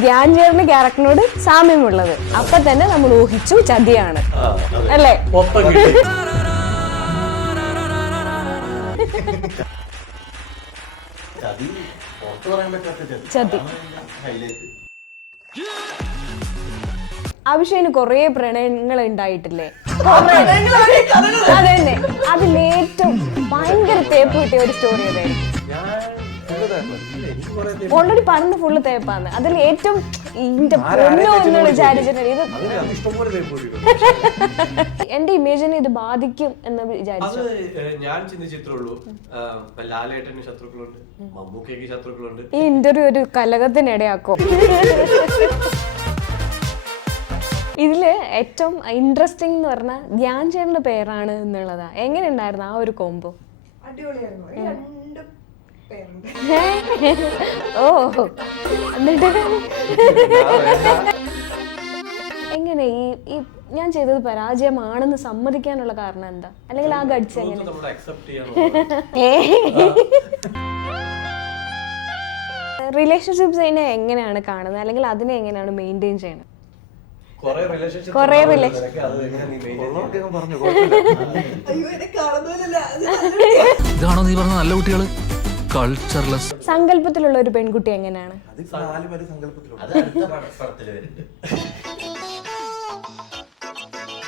ധ്യാൻ ചേട്ടന്റെ ക്യാരക്ടറിനോട് സാമ്യമുള്ളത്. അപ്പൊ തന്നെ നമ്മൾ ഊഹിച്ചു ചതിയാണ് അല്ലേ? ചതി. അഭിഷേകിന് കൊറേ പ്രണയങ്ങൾ ഉണ്ടായിട്ടില്ലേ? അതന്നെ, അതിലേറ്റവും ഭയങ്കര തേപ്പ് കിട്ടിയ ഒരു സ്റ്റോറി ഏതായിരിക്കും? ഓൾറെഡി പറഞ്ഞ ഫുള്ള് തേപ്പാന്ന്. അതിൽ ഏറ്റവും വിചാരിച്ചിട്ടുണ്ട് ഇത് എന്റെ ഇമേജിനെ ഇത് ബാധിക്കും എന്ന് വിചാരിച്ചു. ഞാൻ ചിന്തിച്ചിട്ടുള്ളൂ. ലാലേട്ടന് ശത്രുക്കളുണ്ട്, മമ്മൂക്കയ്ക്ക് ശത്രുക്കളുണ്ട്. ഈ ഇന്റർവ്യൂ ഒരു കലകത്തിനിടയാക്കും. ഇതില് ഏറ്റവും ഇൻട്രസ്റ്റിംഗ് എന്ന് പറഞ്ഞാൽ ധ്യാൻ ചേട്ടന്റെ പേരാണ് എന്നുള്ളതാ. എങ്ങനെ ഉണ്ടായിരുന്നു ആ ഒരു കോംബോ? ഓ, എന്നിട്ട് എങ്ങനെ ഈ ഞാൻ ചെയ്തത് പരാജയമാണെന്ന് സമ്മതിക്കാനുള്ള കാരണം എന്താ? അല്ലെങ്കിൽ ആ ഗഡ്സ് എങ്ങനെ? റിലേഷൻഷിപ്സിനെ എങ്ങനെയാണ് കാണുന്നത്, അല്ലെങ്കിൽ അതിനെ എങ്ങനെയാണ് മെയിൻറ്റെയിൻ ചെയ്യണത്? കൊറേ റിലേഷൻ ഇതാണോ നീ പറഞ്ഞ നല്ല കുട്ടികള്? കൾച്ചർലെസ് സങ്കല്പത്തിലുള്ള ഒരു പെൺകുട്ടി എങ്ങനെയാണ്?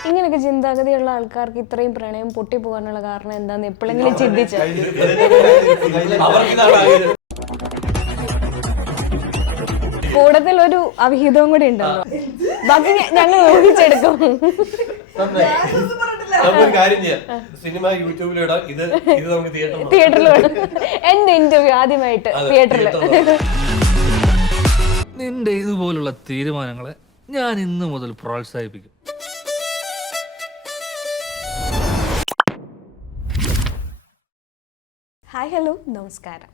ഇങ്ങനെയൊക്കെ ചിന്താഗതിയുള്ള ആൾക്കാർക്ക് ഇത്രയും പ്രണയം പൊട്ടിപ്പോകാനുള്ള കാരണം എന്താന്ന് എപ്പോഴെങ്കിലും ചിന്തിച്ച? കൂടത്തിൽ ഒരു അവിഹിതവും കൂടി ഉണ്ടല്ലോ. ബാക്കി ഞങ്ങൾ ഊഹിച്ചെടുക്കും. സിനിമ യൂട്യൂബിലിടാം, ഇത് നമുക്ക് തിയേറ്ററിൽ എന്റെ ഇന്റർവ്യൂ ആദ്യമായിട്ട് തിയേറ്ററിൽ. നിന്റെ ഇതുപോലുള്ള തീരുമാനങ്ങളെ ഞാൻ ഇന്നു മുതൽ പ്രോത്സാഹിപ്പിക്കും. ഹായ്, ഹലോ, നമസ്കാരം.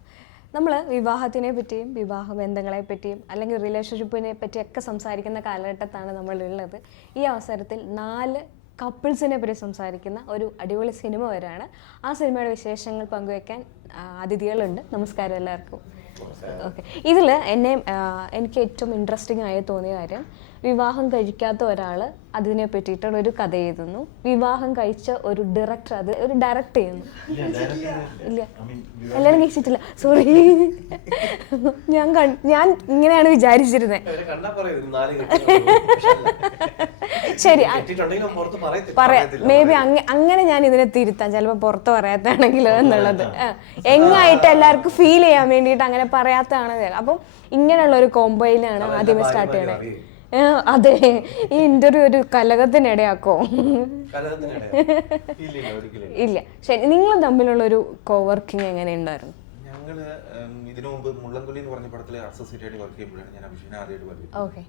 നമ്മൾ വിവാഹത്തിനെ പറ്റിയും വിവാഹ ബന്ധങ്ങളെ പറ്റിയും അല്ലെങ്കിൽ റിലേഷൻഷിപ്പിനെ പറ്റിയൊക്കെ സംസാരിക്കുന്ന കാലഘട്ടത്താണ് നമ്മളുള്ളത്. ഈ അവസരത്തിൽ 4 കപ്പിൾസിനെ പറ്റി സംസാരിക്കുന്ന ഒരു അടിപൊളി സിനിമ വരാണ്. ആ സിനിമയുടെ വിശേഷങ്ങൾ പങ്കുവയ്ക്കാൻ അതിഥികളുണ്ട്. നമസ്കാരം എല്ലാവർക്കും. ഓക്കെ, ഇതിൽ എനിക്ക് ഏറ്റവും ഇൻട്രസ്റ്റിംഗ് ആയി തോന്നിയ കാര്യം, വിവാഹം കഴിക്കാത്ത ഒരാൾ അതിനെ പറ്റിയിട്ടുള്ള ഒരു കഥ എഴുതുന്നു. വിവാഹം കഴിച്ച ഒരു ഡയറക്ടർ അത് ഒരു ഡയറക്റ്റ് ചെയ്യുന്നു. ഇല്ല, എല്ലാവരും കഴിച്ചിട്ടില്ല, സോറി. ഞാൻ ഇങ്ങനെയാണ് വിചാരിച്ചിരുന്നത്. ശരി, മേ ബി അങ്ങനെ ഞാൻ ഇതിനെ തിരുത്താം, ചിലപ്പോൾ പുറത്ത് പറയാത്താണെങ്കിലോ എന്നുള്ളത്. എങ്ങായിട്ട് എല്ലാവർക്കും ഫീൽ ചെയ്യാൻ വേണ്ടിയിട്ട് അങ്ങനെ പറയാത്തതാണ്. അപ്പം ഇങ്ങനെയുള്ള ഒരു കോംബോയിലാണ് ആദ്യമേ സ്റ്റാർട്ട് ചെയ്യണത്. അതെ, ഈ ഇന്റർവ്യൂ ഒരു കലകത്തിനിടയാക്കോ? ഇല്ല. ശരി, നിങ്ങൾ തമ്മിലുള്ള ഒരു കോവർക്കിംഗ് എങ്ങനെ ഉണ്ടായിരുന്നു? ഞങ്ങള് ഇതിനു മുമ്പ് മുള്ളൻകൊല്ലി എന്ന് പറഞ്ഞ പടത്തില് അസോസിയേറ്റ് ആയിട്ട് വർക്ക് ചെയ്യുമ്പോഴാണ് ഞാൻ അഭിഷേകിനെ ആദ്യമായിട്ട് പറയുന്നത്.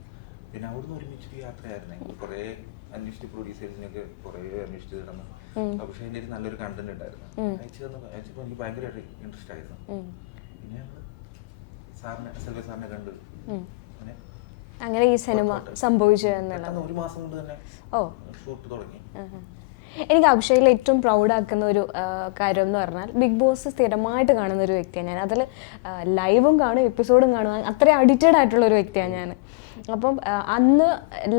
പിന്നെ അവിടുന്ന് ഒരുമിച്ച് യാത്രയായിരുന്നു. കുറെ അന്വേഷിച്ച് പ്രൊഡ്യൂസേഴ്സിനൊക്കെ കുറെ അന്വേഷിച്ച് കിടന്നു. അഭിഷേകിന്റെ നല്ലൊരു കണ്ടന്റ് ഉണ്ടായിരുന്നു. അയച്ചപ്പോൾ എനിക്ക് ഭയങ്കരമായിട്ട് ഇൻട്രസ്റ്റ് ആയിരുന്നു. പിന്നെ ഞങ്ങള് സെൽവ സാറിനെ കണ്ടു. അങ്ങനെ ഈ സിനിമ സംഭവിച്ചു എന്നുള്ളത് ഒരു മാസം കൊണ്ട് തന്നെ ഷൂട്ട് തുടങ്ങി. എനിക്ക് അഭിഷേകിൽ ഏറ്റവും പ്രൗഡാക്കുന്ന ഒരു കാര്യം എന്ന് പറഞ്ഞാൽ, ബിഗ് ബോസ് സ്ഥിരമായിട്ട് കാണുന്ന ഒരു വ്യക്തിയാണ് ഞാൻ. അതിൽ ലൈവും കാണും, എപ്പിസോഡും കാണും. അത്രയും അഡിക്റ്റഡ് ആയിട്ടുള്ള ഒരു വ്യക്തിയാണ് ഞാൻ. അപ്പം അന്ന്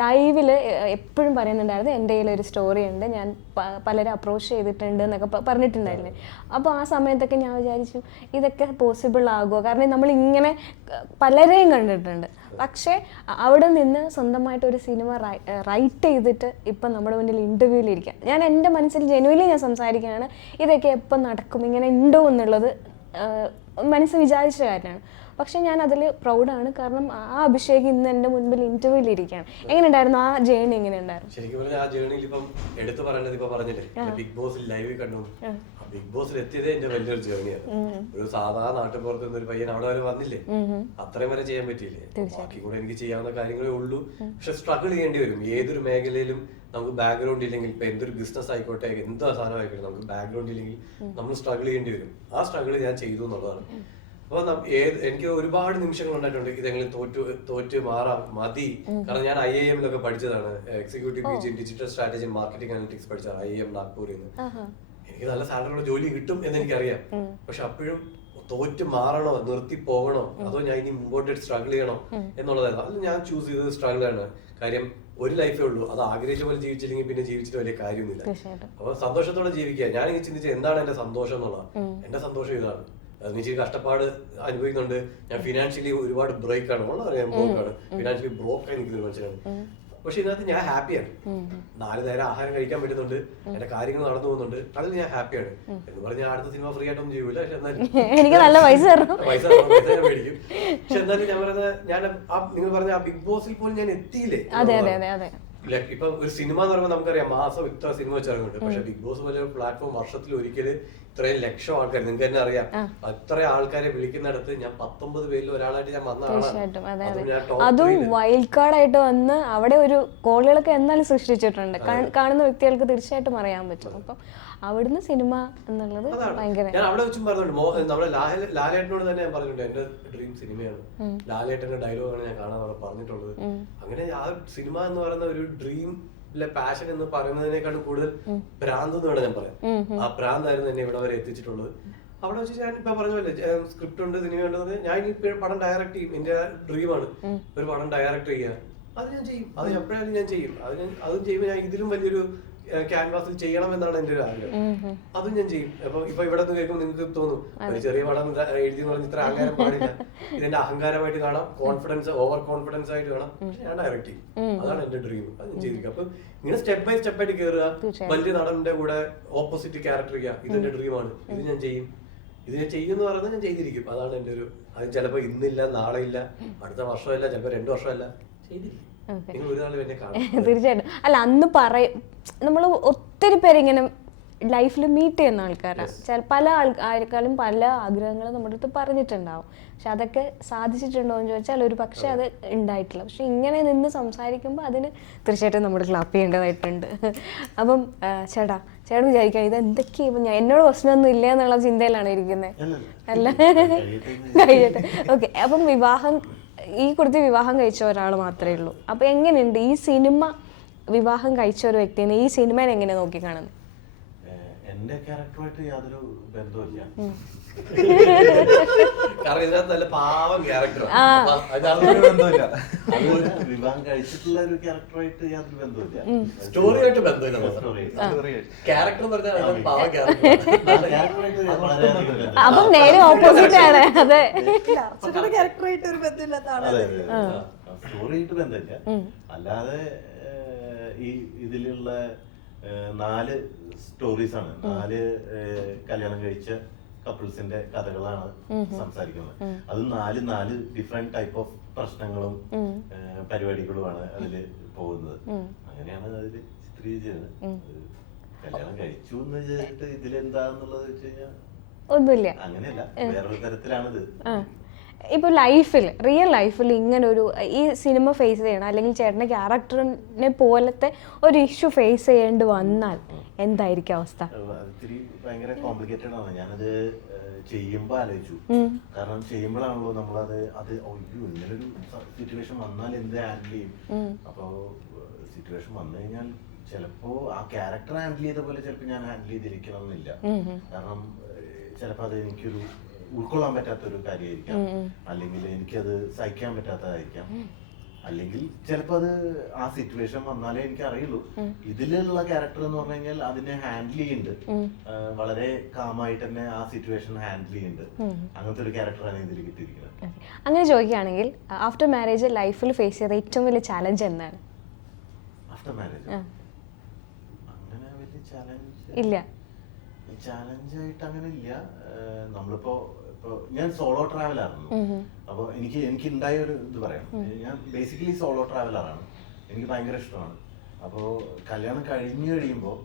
ലൈവിൽ എപ്പോഴും പറയുന്നുണ്ടായിരുന്നു, എൻ്റെ കയ്യിലൊരു സ്റ്റോറി ഉണ്ട്, ഞാൻ പലരെ അപ്രോച്ച് ചെയ്തിട്ടുണ്ട് എന്നൊക്കെ പറഞ്ഞിട്ടുണ്ടായിരുന്നു. അപ്പോൾ ആ സമയത്തൊക്കെ ഞാൻ വിചാരിച്ചു, ഇതൊക്കെ പോസിബിൾ ആകുമോ? കാരണം നമ്മളിങ്ങനെ പലരെയും കണ്ടിട്ടുണ്ട്. പക്ഷേ അവിടെ നിന്ന് സ്വന്തമായിട്ട് ഒരു സിനിമ റൈറ്റ് ചെയ്തിട്ട് ഇപ്പം നമ്മുടെ മുന്നിൽ ഇൻ്റർവ്യൂവിലിരിക്കാം. ഞാൻ എൻ്റെ മനസ്സിൽ ജെനുവലി ഞാൻ സംസാരിക്കുകയാണ്, ഇതൊക്കെ എപ്പം നടക്കും, ഇങ്ങനെ ഉണ്ടോ എന്നുള്ളത് മനസ്സിൽ വിചാരിച്ച കാര്യമാണ്. പക്ഷെ ഞാൻ അതിൽ പ്രൗഡാണ്. കാരണം ആ അഭിഷേക് ഇന്ന് എൻ്റെ മുൻപിൽ ഇന്റർവ്യൂവിലിരിക്കുകയാണ്. എങ്ങനെ ഉണ്ടായിരുന്നു ആ ജേർണി? എങ്ങനെ ഉണ്ടായിരുന്നു? ശരിക്കും പറഞ്ഞാൽ ആ ജേർണിയിൽ ഇപ്പം എടുത്തു പറയേണ്ടത് ഇപ്പൊ പറഞ്ഞില്ലേ, ബിഗ് ബോസിൽ ലൈവ് കണ്ടു. ബിഗ് ബോസിൽ എത്തിയതേ എന്റെ വലിയൊരു ജേർണിയാണ്. ഒരു സാധാരണ നാട്ടുപുറത്ത് നിന്ന് ഒരു പയ്യൻ അവിടെ വരെ വന്നില്ലേ, അത്രയും വരെ ചെയ്യാൻ പറ്റിയില്ലേ. ബാക്കി കൂടെ എനിക്ക് ചെയ്യാവുന്ന കാര്യങ്ങളേ ഉള്ളൂ. പക്ഷെ സ്ട്രഗിൾ ചെയ്യേണ്ടി വരും. ഏതൊരു മേഖലയിലും നമുക്ക് ബാക്ക്ഗ്രൗണ്ട് ഇല്ലെങ്കിൽ, ഇപ്പൊ എന്തൊരു ബിസിനസ് ആയിക്കോട്ടെ, എന്തോ സാധനം ആയിക്കോട്ടെ, നമുക്ക് ബാക്ക്ഗ്രൗണ്ട് ഇല്ലെങ്കിൽ നമ്മൾ സ്ട്രഗിൾ ചെയ്യേണ്ടി വരും. ആ സ്ട്രഗിൾ ഞാൻ ചെയ്തു എന്നുള്ളതാണ്. അപ്പൊ എനിക്ക് ഒരുപാട് നിമിഷങ്ങൾ ഉണ്ടായിട്ടുണ്ട്, ഇതെങ്കിലും തോറ്റ് മാറാം, മതി. കാരണം ഞാൻ IIM പഠിച്ചതാണ്, executive PG in digital strategy and marketing analytics പഠിച്ചതാണ് IIM നാഗ്പൂരിൽ നിന്ന്. എനിക്ക് നല്ല സാലറിയുള്ള ജോലി കിട്ടും എന്ന് എനിക്കറിയാം. പക്ഷെ അപ്പോഴും തോറ്റ് മാറണോ, നിർത്തി പോകണോ, അതോ ഞാൻ ഇനി മുമ്പോട്ട് സ്ട്രഗിൾ ചെയ്യണോ എന്നുള്ളതായിരുന്നു. അതിൽ ഞാൻ ചൂസ് ചെയ്തത് സ്ട്രഗിൾ ആണ്. കാര്യം ഒരു ലൈഫേ ഉള്ളൂ, അത് ആഗ്രഹിച്ച പോലെ ജീവിച്ചില്ലെങ്കിൽ പിന്നെ ജീവിച്ചിട്ട് വലിയ കാര്യമൊന്നുമില്ല. അപ്പൊ സന്തോഷത്തോടെ ജീവിക്കുക. ഞാനിങ്ങനെ ചിന്തിച്ചത് എന്താണ് എന്റെ സന്തോഷം എന്നുള്ളത്. എന്റെ സന്തോഷം ഇതാണ്. എനിക്ക് കഷ്ടപ്പാട് അനുഭവിക്കുന്നുണ്ട്. ഞാൻ ഫിനാൻഷ്യലി ഒരുപാട് ബ്രേക്കാണ്, വളരെ ബ്രോക്കാണ്, ഫിനാൻഷ്യലി ബ്രോക്കായി നിൽക്കുന്ന ഒരു മനുഷ്യനാണ്. പക്ഷെ ഇതിനകത്ത് ഞാൻ ഹാപ്പിയാണ്. 4 നേരം ആഹാരം കഴിക്കാൻ പറ്റുന്നുണ്ട്, എന്റെ കാര്യങ്ങൾ നടന്നു പോകുന്നുണ്ട്, അതിൽ ഞാൻ ഹാപ്പിയാണ്. എന്ന് പറഞ്ഞാൽ അടുത്ത സിനിമ ഫ്രീ ആയിട്ടൊന്നും ചെയ്യൂല. പക്ഷെ എന്നാലും എനിക്ക് നല്ല പൈസ പൈസ ഞാൻ മേടിക്കും. പക്ഷെ എന്നാലും ഞാൻ പറയുന്നത്, ഞാൻ നിങ്ങൾ പറഞ്ഞ ആ ബിഗ് ബോസിൽ പോലും ഞാൻ എത്തിയില്ലേ. ഇപ്പൊ ഒരു സിനിമ എന്ന് പറയുമ്പോൾ നമുക്കറിയാം മാസം ഇത്ര സിനിമ വെച്ചിറങ്ങുന്നുണ്ട്. പക്ഷെ ബിഗ് ബോസ് പോലെ പ്ലാറ്റ്ഫോം വർഷത്തിൽ ഒരിക്കല് ഇത്രയും ലക്ഷം ആൾക്കാർ, നിങ്ങൾക്ക് തന്നെ അറിയാം, അത്ര ആൾക്കാരെ വിളിക്കുന്നിടത്ത് ഞാൻ 19 പേരിൽ ഒരാളായിട്ട് ഞാൻ വന്ന ആളാണ്. അതും വൈൽഡ് കാർഡ് ആയിട്ട് വന്ന് അവിടെ ഒരു കോളുകളൊക്കെ എന്നാലും സൃഷ്ടിച്ചിട്ടുണ്ട്. കാണുന്ന വ്യക്തികൾക്ക് തീർച്ചയായിട്ടും അറിയാൻ പറ്റും. അപ്പം അവിടുന്ന് സിനിമ എന്നുള്ളത് ഭയങ്കര. ഞാൻ അവിടെ വെച്ചും പറഞ്ഞിട്ടുണ്ട്, നമ്മുടെ ലാലേട്ടനോട് തന്നെ ഞാൻ പറഞ്ഞിട്ടുണ്ട് എന്റെ ഡ്രീം സിനിമയാണ്. ലാലേട്ടന്റെ ഡയലോഗാണ് ഞാൻ കാണാൻ അവിടെ പറഞ്ഞിട്ടുള്ളത്. അങ്ങനെ ആ സിനിമ എന്ന് പറയുന്ന ഒരു ഡ്രീം പാഷൻ എന്ന് പറയുന്നതിനേക്കാളും കൂടുതൽ ഭ്രാന്ത് എന്ന് വേണം ഞാൻ പറയാം. ആ ഭ്രാന്തായിരുന്നു എന്നെ ഇവിടെ വരെ എത്തിച്ചിട്ടുള്ളത്. അവിടെ വെച്ച് ഞാൻ ഇപ്പൊ പറഞ്ഞ പോലെ സ്ക്രിപ്റ്റ് ഉണ്ട്, സിനിമ ഉണ്ടെന്ന്, ഞാൻ ഇനി പടം ഡയറക്ട് ചെയ്യും. എന്റെ ഡ്രീമാണ് ഒരു പടം ഡയറക്ട് ചെയ്യുക. അത് ഞാൻ ചെയ്യും, അത് എപ്പോഴായാലും ഞാൻ ചെയ്യും. അതും ചെയ്യുമ്പോൾ ഞാൻ ഇതിലും വലിയൊരു ക്യാൻവാസിൽ ചെയ്യണം എന്നാണ് എന്റെ ഒരു ആഗ്രഹം. അതും ഞാൻ ചെയ്യും. ഇപ്പൊ ഇവിടെ നിന്ന് കേൾക്കുമ്പോൾ നിങ്ങൾക്ക് തോന്നും ഒരു ചെറിയ പടം എഴുതി എന്ന് പറഞ്ഞ് ഇത്ര അഹങ്കാരം പാടില്ല. ഇതെന്റെ അഹങ്കാരമായിട്ട് കാണാം, കോൺഫിഡൻസ്, ഓവർ കോൺഫിഡൻസ് ആയിട്ട് കാണാം. പക്ഷെ ഞാൻ ഡയറക്റ്റ് ചെയ്യും. അതാണ് എന്റെ ഡ്രീം. അത് ഞാൻ ചെയ്തിരിക്കും. അപ്പൊ ഇങ്ങനെ സ്റ്റെപ്പ് ബൈ സ്റ്റെപ്പ് ആയിട്ട് കയറുക, വലിയ നടന്റെ കൂടെ ഓപ്പോസിറ്റ് ക്യാരക്ടർ ചെയ്യുക, ഇതെന്റെ ഡ്രീമാണ്, ഇത് ഞാൻ ചെയ്യും, ഇത് ഞാൻ ചെയ്യും എന്ന് പറയുന്നത് ഞാൻ ചെയ്തിരിക്കും. അതാണ് എന്റെ ഒരു. അത് ചിലപ്പോ ഇന്നില്ല, നാളെ ഇല്ല, അടുത്ത വർഷമല്ല, ചിലപ്പോ 2 വർഷമല്ല, ചെയ്തിരിക്കും. തീർച്ചയായിട്ടും. അല്ല, അന്ന് നമ്മൾ ഒത്തിരി പേരിങ്ങനെ ലൈഫിൽ മീറ്റ് ചെയ്യുന്ന ആൾക്കാരാണ്. പല ആൾക്കാരും പല ആഗ്രഹങ്ങളും നമ്മുടെ അടുത്ത് പറഞ്ഞിട്ടുണ്ടാവും. പക്ഷെ അതൊക്കെ സാധിച്ചിട്ടുണ്ടോ എന്ന് ചോദിച്ചാൽ ഒരു പക്ഷെ അത് ഉണ്ടായിട്ടില്ല. പക്ഷെ ഇങ്ങനെ നിന്ന് സംസാരിക്കുമ്പോൾ അതിന് തീർച്ചയായിട്ടും നമ്മൾ ക്ലാപ്പ് ചെയ്യേണ്ടതായിട്ടുണ്ട്. അപ്പം ചേട്ടൻ വിചാരിക്കാം ഇത് എന്തൊക്കെയാണ് എന്നോട് പ്രശ്നമൊന്നും ഇല്ല എന്നുള്ള ചിന്തയിലാണ് ഇരിക്കുന്നത്. അല്ല, കഴിയട്ടെ. ഓക്കെ. അപ്പം ഈ കുറിച്ച് വിവാഹം കഴിച്ച ഒരാൾ മാത്രമേ ഉള്ളൂ. അപ്പൊ എങ്ങനെയുണ്ട് ഈ സിനിമ വിവാഹം കഴിച്ച ഒരു വ്യക്തിനെ ഈ സിനിമയെ എങ്ങനെ നോക്കി കാണുന്നത്? എന്റെ ക്യാരക്ടറുമായിട്ട് യാതൊരു ബന്ധമില്ല. കാരണം ഇതിനകത്ത് നല്ല പാവം ക്യാരക്ടറാണ്. വിവാഹം കഴിച്ചിട്ടുള്ള ഒരു ക്യാരക്ടറായിട്ട് യാതൊരു ബന്ധമില്ല. സ്റ്റോറിയായിട്ട് ബന്ധമില്ല. ക്യാരക്ടർ പറഞ്ഞാൽ പാവം ക്യാരക്ടർ. അപ്പം നേരെ ഓപ്പോസിറ്റ് ആണ്. അതെ, ക്യാരക്ടറായിട്ട് ഒരു ബന്ധമില്ലാത്ത സ്റ്റോറിയായിട്ട് ബന്ധമില്ല. അല്ലാതെ ഈ ഇതിലുള്ള 4 സ്റ്റോറീസ് ആണ്, 4 കല്യാണം കഴിച്ച കപ്പിൾസിന്റെ കഥകളാണ് സംസാരിക്കുന്നത്. അത് 4 ഡിഫറെന്റ് ടൈപ്പ് ഓഫ് പ്രശ്നങ്ങളും പരിപാടികളുമാണ് അതില് പോകുന്നത്. അങ്ങനെയാണ് അതില് ചിത്രീകരിച്ചത്. കല്യാണം കഴിച്ചു എന്ന് വെച്ചിട്ട് ഇതിലെന്താന്നുള്ളത് വെച്ച് കഴിഞ്ഞാൽ ഒന്നുമില്ല, അങ്ങനെയല്ല, വേറൊരു തരത്തിലാണിത്. ഇപ്പോൾ റിയൽ ലൈഫിൽ ഇങ്ങനെ ഒരു ഈ സിനിമ ഫേസ് ചെയ്യണം, അല്ലെങ്കിൽ ചേട്ടൻ്റെ ക്യാരക്ടറിനെ പോലത്തെ ഒരു ഇഷ്യൂ ഫേസ് ചെയ്യേണ്ടി വന്നാൽ എന്തായിരിക്കും അവസ്ഥ? ഇത്തിരി ഭയങ്കര കോംപ്ലിക്കേറ്റഡ് ആണ്. ഞാനത് ചെയ്യുമ്പോൾ ആലോചിച്ചു. കാരണം ചെയ്യുമ്പോഴാണല്ലോ നമ്മളത് അയ്യോ ഇങ്ങനൊരു സിറ്റുവേഷൻ വന്നാൽ എന്ത് ഹാൻഡിൽ ചെയ്യും. അപ്പോ സിറ്റുവേഷൻ വന്നു കഴിഞ്ഞാൽ ചിലപ്പോ ആ ക്യാരക്ടർ ഹാൻഡിൽ ചെയ്ത പോലെ ചിലപ്പോൾ ഞാൻ ഹാൻഡിൽ ചെയ്തിരിക്കണം എന്നില്ല. കാരണം ചിലപ്പോൾ അത് എനിക്കൊരു ഉൾക്കൊള്ളാൻ പറ്റാത്തൊരു കാര്യമായിരിക്കാം, അല്ലെങ്കിൽ എനിക്കത് സഹിക്കാൻ പറ്റാത്തതായിരിക്കാം, അല്ലെങ്കിൽ ചിലപ്പോൾ അത് ആ സിറ്റുവേഷൻ വന്നാലേ എനിക്ക് അറിയുള്ളൂ. ഇതിലുള്ള ക്യാരക്ടർ എന്ന് പറഞ്ഞു കഴിഞ്ഞാൽ അതിനെ ഹാൻഡിൽ ചെയ്യുന്നുണ്ട്, വളരെ കാമായിട്ട് തന്നെ ആ സിറ്റുവേഷൻ ഹാൻഡിൽ ചെയ്യുന്നുണ്ട്. അങ്ങനത്തെ ഒരു ക്യാരക്ടറാണ് ഇതിൽ കിട്ടിയിരിക്കുന്നത്. അങ്ങനെ ചോദിക്കുകയാണെങ്കിൽ ആഫ്റ്റർ മാരേജ് ലൈഫിൽ ഫേസ് ചെയ്ത ഏറ്റവും വലിയ ചാലഞ്ച് എന്താണ്? ആഫ്റ്റർ മാരേജ് അങ്ങനെ വലിയ ചാലഞ്ച് ഇല്ല. ചാലഞ്ചായിട്ട് അങ്ങനെ ഇല്ല. നമ്മളിപ്പോ ഞാൻ സോളോ ട്രാവലറായിരുന്നു. അപ്പൊ എനിക്ക് ഉണ്ടായ ഒരു ഇത് പറയാം. ഞാൻ ബേസിക്കലി സോളോ ട്രാവലറാണ്. എനിക്ക് ഭയങ്കര ഇഷ്ടമാണ്. അപ്പോൾ കല്യാണം കഴിഞ്ഞു കഴിയുമ്പോൾ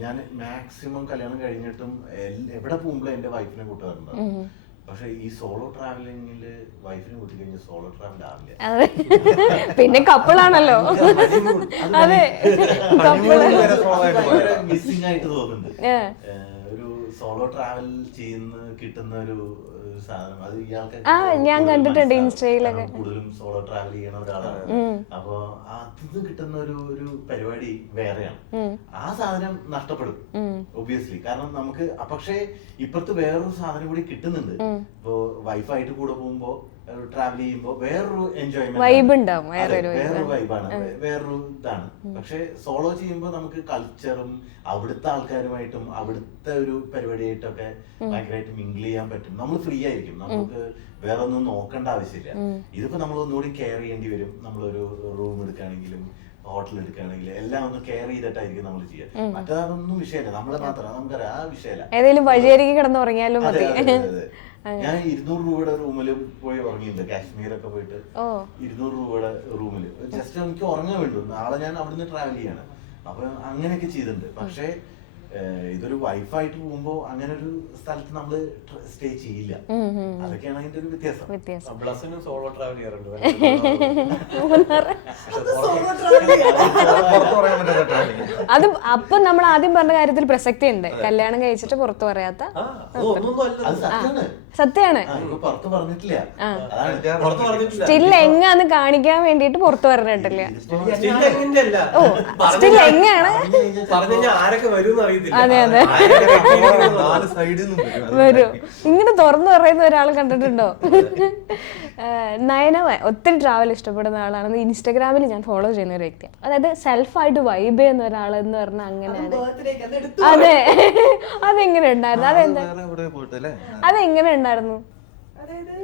ഞാൻ മാക്സിമം കല്യാണം കഴിഞ്ഞിട്ടും എവിടെ പോകുമ്പോഴും എൻ്റെ വൈഫിനെ കൂട്ടാറുണ്ടാവും. പക്ഷെ ഈ സോളോ ട്രാവലിംഗില് വൈഫിനെ കൂട്ടി കഴിഞ്ഞാൽ സോളോ ട്രാവൽ ആവില്ല. പിന്നെ കപ്പിളാണല്ലോ. അതെ, മിസ്സിംഗ് ആയിട്ട് തോന്നുന്നുണ്ട്. ഒരു സോളോ ട്രാവൽ കിട്ടുന്ന ഒരു ഒരു സാധനം അത് ഇയാൾക്ക് ഞാൻ കണ്ടിട്ടുണ്ട് ഇൻസ്റ്റയിലൊക്കെ. കൂടുതലും സോളോ ട്രാവൽ ചെയ്യണ ഒരാളാണ്. അപ്പൊ അതിന് കിട്ടുന്ന ഒരു പരിപാടി വേറെയാണ്. ആ സാധനം നഷ്ടപ്പെടും ഒബ്വിയസ്ലി. കാരണം നമുക്ക് പക്ഷേ ഇപ്പുറത്ത് വേറൊരു സാധനം കൂടി കിട്ടുന്നുണ്ട്. ഇപ്പൊ വൈഫായിട്ട് കൂടെ പോകുമ്പോ ട്രാവൽ ചെയ്യുമ്പോ വേറൊരു എൻജോയ്മെന്റ് വൈബ് ഉണ്ടാവും, വേറൊരു വൈബാണ്, വേറൊരു ഇതാണ്. പക്ഷെ സോളോ ചെയ്യുമ്പോ നമുക്ക് കൾച്ചറും അവിടുത്തെ ആൾക്കാരുമായിട്ടും അവിടുത്തെ ഒരു പരിപാടിയായിട്ടൊക്കെ ഭയങ്കരമായിട്ട് മിങ്കിൾ ചെയ്യാൻ പറ്റും. നമ്മൾ ഫ്രീ ആയിരിക്കും, നമുക്ക് വേറെ ഒന്നും നോക്കേണ്ട ആവശ്യമില്ല. ഇതിപ്പോ നമ്മൾ ഒന്നുകൂടി കെയർ ചെയ്യേണ്ടി വരും. നമ്മളൊരു റൂം എടുക്കുകയാണെങ്കിലും ഹോട്ടൽ എടുക്കുകയാണെങ്കിലും എല്ലാം ഒന്ന് കെയർ ചെയ്തിട്ടായിരിക്കും നമ്മൾ ചെയ്യുക. മറ്റേതൊന്നും വിഷയമില്ല, നമ്മളെ മാത്രമാണ് നമുക്കറിയാം, ആ വിഷയമില്ല. ഏതെങ്കിലും വഴിയരികി കിടന്നുറങ്ങിയാലും മതി. ഞാൻ 200 രൂപയുടെ റൂമിൽ പോയി ഉറങ്ങിയിട്ടുണ്ട്. കാശ്മീരൊക്കെ പോയിട്ട് 200 രൂപയുടെ റൂമിൽ ജസ്റ്റ് എനിക്ക് ഉറങ്ങാൻ വേണ്ടു. നാളെ ഞാൻ അവിടുന്ന് ട്രാവൽ ചെയ്യാണ്. അപ്പൊ അങ്ങനെയൊക്കെ ചെയ്തിട്ടുണ്ട്. പക്ഷേ ഇതൊരു വൈഫായിട്ട് പോകുമ്പോ അങ്ങനെ ഒരു സ്ഥലത്ത് നമ്മള് സ്റ്റേ ചെയ്യില്ല. അതൊക്കെയാണ് അതിന്റെ ഒരു വ്യത്യാസം. ബ്ലസ്സിനും സോളോ ട്രാവൽ ചെയ്യാറുണ്ട്. അത് അപ്പൊ നമ്മൾ ആദ്യം പറഞ്ഞ കാര്യത്തിൽ പ്രസക്തി ഉണ്ട്. കല്യാണം കഴിച്ചിട്ട് പുറത്തു പറയാത്ത സത്യാണ്. സ്റ്റിൽ എങ്ങാന്ന് കാണിക്കാൻ വേണ്ടിട്ട് പുറത്തു പറഞ്ഞിട്ടില്ല. സ്റ്റിൽ എങ്ങാണ്. അതെ അതെ വരും. ഇങ്ങനെ തുറന്നു പറയുന്ന ഒരാൾ കണ്ടിട്ടുണ്ടോ? നയന ഒത്തിരി ട്രാവൽ ഇഷ്ടപ്പെടുന്ന ആളാണ്. ഇൻസ്റ്റാഗ്രാമിൽ ഞാൻ ഫോളോ ചെയ്യുന്ന ഒരു വ്യക്തിയാണ്. അതായത് സെൽഫായിട്ട് വൈബ് ചെയ്യുന്ന ഒരാൾ എന്ന് പറഞ്ഞാൽ അങ്ങനെയാണ്. അതെ, അതെങ്ങനെ ഉണ്ടായിരുന്നു? അതെങ്ങനെ ഉണ്ടായിരുന്നു? അതായത്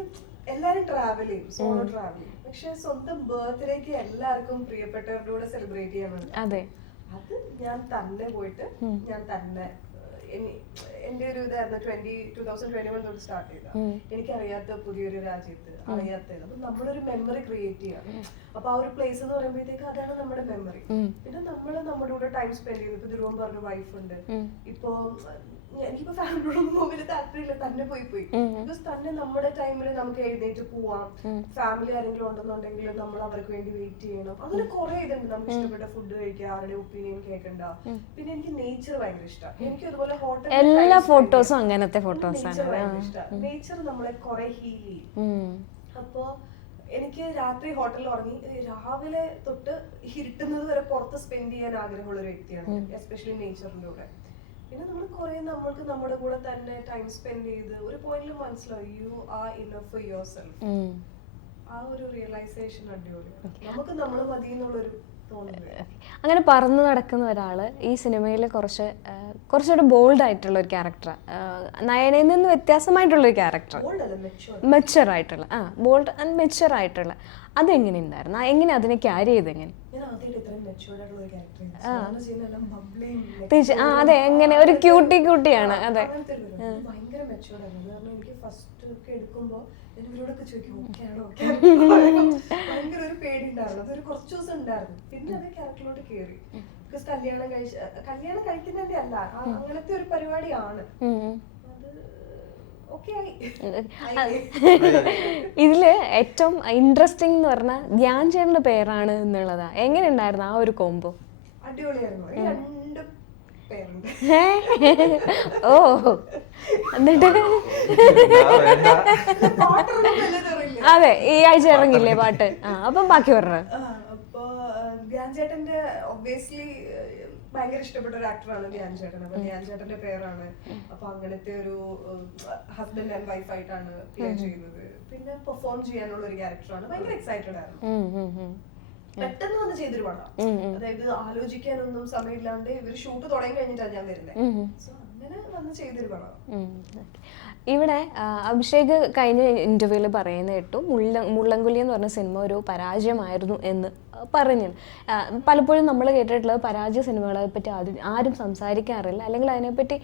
എല്ലാരും ട്രാവൽ ചെയ്യും, സോളോ ട്രാവൽ ചെയ്യും. പക്ഷെ സ്വന്തം ബർത്ത്ഡേക്ക് എല്ലാവർക്കും പ്രിയപ്പെട്ടവരുടെ കൂടെ സെലിബ്രേറ്റ് ചെയ്യാൻ വേണ്ടി അതെ, അത് ഞാൻ തന്നെ പോയിട്ട് ഞാൻ തന്നെ എന്റെ ഒരു ഇതായിരുന്നു 2021 തൊട്ട് സ്റ്റാർട്ട് ചെയ്ത. എനിക്കറിയാത്ത പുതിയൊരു രാജ്യത്ത് അറിയാത്തത്. അപ്പൊ നമ്മളൊരു മെമ്മറി ക്രിയേറ്റ് ചെയ്യാണ്. അപ്പൊ ആ ഒരു പ്ലേസ് എന്ന് പറയുമ്പോഴത്തേക്ക് അതാണ് നമ്മുടെ മെമ്മറി. പിന്നെ നമ്മള് നമ്മുടെ കൂടെ ടൈം സ്പെൻഡ് ചെയ്തു. ഇപ്പൊ ധ്രുവം പറഞ്ഞു വൈഫ് ഉണ്ട്. ഇപ്പൊ എനിക്കിപ്പോ ഫാമിലിയോടൊന്നും വലിയ താല്പര്യമില്ല, തന്നെ പോയി ബിക്കോസ് തന്നെ നമ്മുടെ ടൈമിൽ നമുക്ക് എഴുന്നേറ്റ് പോവാം. ഫാമിലി ആരെങ്കിലും ഉണ്ടെന്നുണ്ടെങ്കിൽ നമ്മൾ അവർക്ക് വേണ്ടി വെയിറ്റ് ചെയ്യണം. അങ്ങനെ കുറെ ഇതുണ്ട്. നമുക്ക് ഇഷ്ടപ്പെട്ട ഫുഡ് കഴിക്കുക, ആരുടെ ഒപ്പീനിയൻ കേൾക്കണ്ട. പിന്നെ എനിക്ക് നേച്ചർ ഭയങ്കര ഇഷ്ടമാണ്. എനിക്ക് അതുപോലെ ഹോട്ടൽ എല്ലാ ഫോട്ടോസും അങ്ങനത്തെ ഫോട്ടോസാണ്. നേച്ചർ നമ്മളെ കുറെ ഹീൽ ചെയ്യും. അപ്പോ എനിക്ക് രാത്രി ഹോട്ടലിൽ ഉറങ്ങി രാവിലെ തൊട്ട് ഇരുട്ടുന്നത് വരെ പുറത്ത് സ്പെൻഡ് ചെയ്യാൻ ആഗ്രഹമുള്ള ഒരു വ്യക്തിയാണ്, എസ്പെഷ്യലി നേച്ചറിന്റെ കൂടെ. പിന്നെ നമ്മൾ കുറെ നമ്മൾക്ക് നമ്മുടെ കൂടെ തന്നെ ടൈം സ്പെൻഡ് ചെയ്ത് ഒരു പോയിന്റിൽ മനസ്സിലാവും you are enough for your self. ആ ഒരു റിയലൈസേഷൻ അടിപൊളിയാണ്. നമുക്ക് നമ്മൾ മതി എന്നുള്ളൊരു തോന്നുന്നത്. അങ്ങനെ പറന്നു നടക്കുന്ന ഒരാള് ഈ സിനിമയിൽ കുറച്ചുകൂടെ ബോൾഡ് ആയിട്ടുള്ള ഒരു ക്യാരക്ടർ, നയനയിൽ നിന്ന് വ്യത്യാസമായിട്ടുള്ള ഒരു ക്യാരക്ടർ, മെച്ചുവർ ആയിട്ടുള്ള ബോൾഡ് ആൻഡ് മെച്ചുവർ ആയിട്ടുള്ള. അതെങ്ങനെ ഉണ്ടായിരുന്നു? എങ്ങനെ അതിനെ ക്യാരി ചെയ്ത്? എങ്ങനെ? അതെ, എങ്ങനെ ഒരു ക്യൂട്ടിയാണ്. അതെ, ഭയങ്കര മെച്ചുവർഡ് ആണ്. കാരണം എനിക്ക് ഫസ്റ്റ് ഒക്കെ എടുക്കുമ്പോ ഇവരോടൊക്കെ ചോദിക്കും ഓക്കെയാണോ, ഭയങ്കര ഒരു പേടി ഉണ്ടായിരുന്നു. അതൊരു കുറച്ച് ദിവസം ഉണ്ടായിരുന്നു. പിന്നെ അത് ക്യാരക്ടറിലോട്ട് കയറി. ബിക്കോസ് കല്യാണം കഴിക്കുന്നതിന്റെ അല്ല, അങ്ങനത്തെ ഒരു പരിപാടിയാണ്. ഇതില് ഏറ്റവും ഇൻട്രസ്റ്റിംഗ് എന്ന് പറഞ്ഞാൽ ധ്യാൻ ചേട്ടന്റെ പേരാണ് എന്നുള്ളതാ. എങ്ങനെ ഉണ്ടായിരുന്നു ആ ഒരു കോംബോ? അടിപൊളിയായിരുന്നു. രണ്ട് പേരുണ്ട്. ഓ, എന്നിട്ട് അതെ, ഈ ആഴ്ച ഇറങ്ങില്ലേ പാട്ട്? അപ്പം ബാക്കി പറഞ്ഞ അപ്പൊ ധ്യാൻ ചേട്ടന്റെ ഒബ്വിയസ്ലി ഭയങ്കര ഇഷ്ടപ്പെട്ട ഒരു ആക്ടറാണ് ധ്യാൻ ചേട്ടൻ. അപ്പൊ ധ്യാൻ ചേട്ടന്റെ പേരാണ്. അപ്പൊ അങ്ങനത്തെ ഒരു ഹസ്ബൻഡ് ആൻഡ് വൈഫ് ആയിട്ടാണ് പ്ലേ ചെയ്യുന്നത്. പിന്നെ പെർഫോം ചെയ്യാനുള്ള ഒരു ക്യാരക്ടറാണ്. ഭയങ്കര എക്സൈറ്റഡ് ആയിരുന്നു. പെട്ടെന്ന് വന്ന് ചെയ്തൊരു പടം. അതായത് ആലോചിക്കാനൊന്നും സമയമില്ലാണ്ട് ഇവര് ഷൂട്ട് തുടങ്ങി കഴിഞ്ഞിട്ടാണ് ഞാൻ വരുന്നത്. സോ അങ്ങനെ വന്ന് ചെയ്തൊരു പടം. ഇവിടെ അഭിഷേക് കഴിഞ്ഞ ഇന്റർവ്യൂവിൽ പറയുന്ന കേട്ടു, മുള്ളൻകൊല്ലി എന്ന് പറഞ്ഞ സിനിമ ഒരു പരാജയമായിരുന്നു എന്ന് പറഞ്ഞു. പലപ്പോഴും നമ്മൾ കേട്ടിട്ടുള്ളത് പരാജയ സിനിമകളെ പറ്റി ആരും സംസാരിക്കാറില്ല, അല്ലെങ്കിൽ അതിനെപ്പറ്റി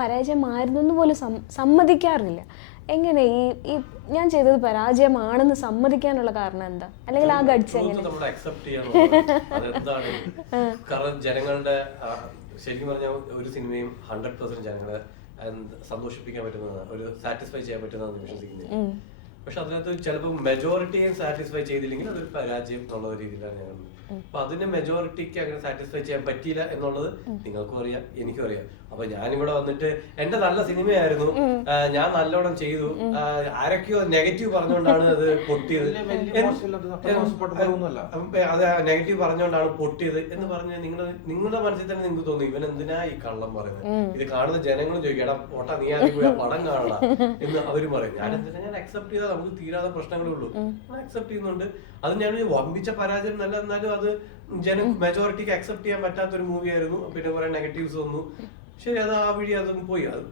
പരാജയമായിരുന്നു എന്ന് പോലും സമ്മതിക്കാറില്ല. എങ്ങനെ ഈ ഞാൻ ചെയ്തത് പരാജയമാണെന്ന് സമ്മതിക്കാനുള്ള കാരണം എന്താ? അല്ലെങ്കിൽ ആ ഗഡ്സ് എങ്ങനെ? കാരണം ജനങ്ങളുടെ ശരിക്കും പറഞ്ഞാൽ ഒരു സിനിമയും 100% ജനങ്ങളെ സന്തോഷിപ്പിക്കാൻ പറ്റുന്നതാണ്, ഒരു സാറ്റിസ്ഫൈ ചെയ്യാൻ പറ്റുന്നതെന്ന് വിശ്വസിക്കുന്നത്. പക്ഷെ അതിനകത്ത് ചിലപ്പോൾ മെജോറിറ്റിയെ സാറ്റിസ്ഫൈ ചെയ്തില്ലെങ്കിൽ അതൊരു പരാജയം എന്നുള്ള രീതിയിലാണ് ഞാൻ കാണുന്നത്. അപ്പൊ അതിന്റെ മെജോറിറ്റിക്ക് അങ്ങനെ സാറ്റിസ്ഫൈ ചെയ്യാൻ പറ്റിയില്ല എന്നുള്ളത് നിങ്ങൾക്കും അറിയാം, എനിക്കും അറിയാം. അപ്പൊ ഞാനിവിടെ വന്നിട്ട് എന്റെ നല്ല സിനിമയായിരുന്നു, ഞാൻ നല്ലോണം ചെയ്തു, ആരൊക്കെയോ നെഗറ്റീവ് പറഞ്ഞുകൊണ്ടാണ് അത് പൊട്ടിയത്, അത് നെഗറ്റീവ് പറഞ്ഞുകൊണ്ടാണ് പൊട്ടിയത് എന്ന് പറഞ്ഞ് നിങ്ങളുടെ മനസ്സിൽ തന്നെ നിങ്ങൾക്ക് തോന്നുന്നു ഇവൻ എന്തിനാ ഈ കള്ളം പറയുന്നത്, ഇത് കാണുന്ന ജനങ്ങളും ചോദിക്കും എടാ ഓട്ടാ നീ ആദ്യം പോയി ആ പടം കാണണം എന്ന് അവരും പറയും. ഞാൻ എന്തിനാ, ഞാൻ അക്സെപ്റ്റ് ചെയ്താൽ നമുക്ക് തീരാതെ പ്രശ്നങ്ങളേ ഉള്ളൂ, അക്സെപ്റ്റ് ചെയ്യുന്നുണ്ട്. അത് ഞാൻ വമ്പിച്ച പരാജയം നല്ല, എന്നാലും അത് മെജോറിറ്റിക്ക് അക്സെപ്റ്റ് ചെയ്യാൻ പറ്റാത്തൊരു മൂവി ആയിരുന്നു. പിന്നെ കുറെ നെഗറ്റീവ്സ് വന്നു, ശരി അത് ആ വഴി അതും പോയി. അത്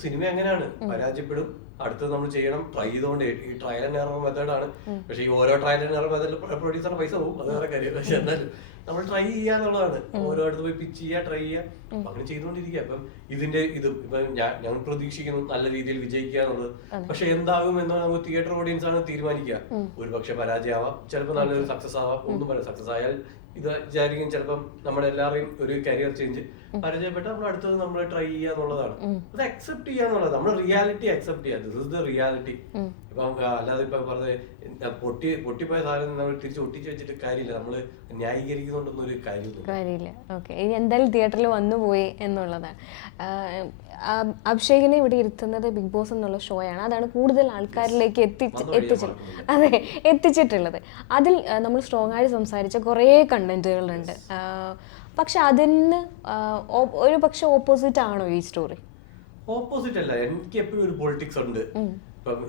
സിനിമ എങ്ങനെയാണ്, പരാജയപ്പെടും, അടുത്തത് നമ്മൾ ചെയ്യണം, ട്രൈ ചെയ്തുകൊണ്ട്. ഈ ട്രയൽ ആൻഡ് എറർ മെത്തേഡാണ്. പക്ഷെ ഈ ഓരോ ട്രയൽ ആൻഡ് എറർ മെത്തേഡിൽ പ്രൊഡ്യൂസറിന് പൈസ പോകും, അത് വേറെ കാര്യം. പക്ഷെ എന്നാലും നമ്മൾ ട്രൈ ചെയ്യാന്നുള്ളതാണ്, ഓരോ അടുത്ത് പോയി പിച്ച് ചെയ്യുക, ട്രൈ ചെയ്യുക, അങ്ങനെ ചെയ്തുകൊണ്ടിരിക്കുക. അപ്പം ഇതിന്റെ ഇത് ഇപ്പൊ ഞാൻ പ്രതീക്ഷിക്കുന്നു നല്ല രീതിയിൽ വിജയിക്കുക എന്നുള്ളത്. പക്ഷെ എന്താകും എന്ന് നമുക്ക് തിയേറ്റർ ഓഡിയൻസ് ആണ് തീരുമാനിക്കുക. ഒരു പക്ഷെ പരാജയമാവാം, ചിലപ്പോൾ നല്ലൊരു സക്സസ് ആവാം. ഒന്നും പറയാം, സക്സസ് ആയാൽ ഇത് വിചാരിക്കും ചിലപ്പം നമ്മുടെ എല്ലാവരെയും ഒരു കരിയർ ചേഞ്ച്, പരാജയപ്പെട്ട് നമ്മൾ അടുത്തത് നമ്മൾ ട്രൈ ചെയ്യുക എന്നുള്ളതാണ്. അത് അക്സെപ്റ്റ് ചെയ്യുക എന്നുള്ളത്, നമ്മൾ റിയാലിറ്റി അക്സെപ്റ്റ് ചെയ്യുക. This is the reality. ഇപ്പം അല്ലാതെ ഇപ്പൊ പറഞ്ഞത് പൊട്ടിപ്പോയ സാധനം നമ്മൾ തിരിച്ച് ഒട്ടിച്ച് വെച്ചിട്ട് കാര്യമില്ല, നമ്മള് ന്യായീകരിക്കുന്നുണ്ടൊന്നും ഒരു കാര്യമില്ല. ഓക്കെ, ഇനി എന്തായാലും തിയേറ്ററിൽ വന്നുപോയി എന്നുള്ളതാണ്. അഭിഷേകിനെ ഇവിടെ ഇരുത്തുന്നത് ബിഗ് ബോസ് എന്നുള്ള ഷോയാണ്, അതാണ് കൂടുതൽ ആൾക്കാരിലേക്ക് എത്തിച്ചിട്ടുള്ളത്. അതിൽ നമ്മൾ സ്ട്രോങ് ആയിട്ട് സംസാരിച്ച കുറേ കണ്ടന്റുകളുണ്ട്. പക്ഷെ അതിന് ഒരു പക്ഷെ ഓപ്പോസിറ്റ് ആണോ ഈ സ്റ്റോറി? ഓപ്പോസിറ്റ് അല്ല, എനിക്ക് എപ്പോഴും ഒരു പൊളിറ്റിക്സ് ഉണ്ട്. ഇപ്പം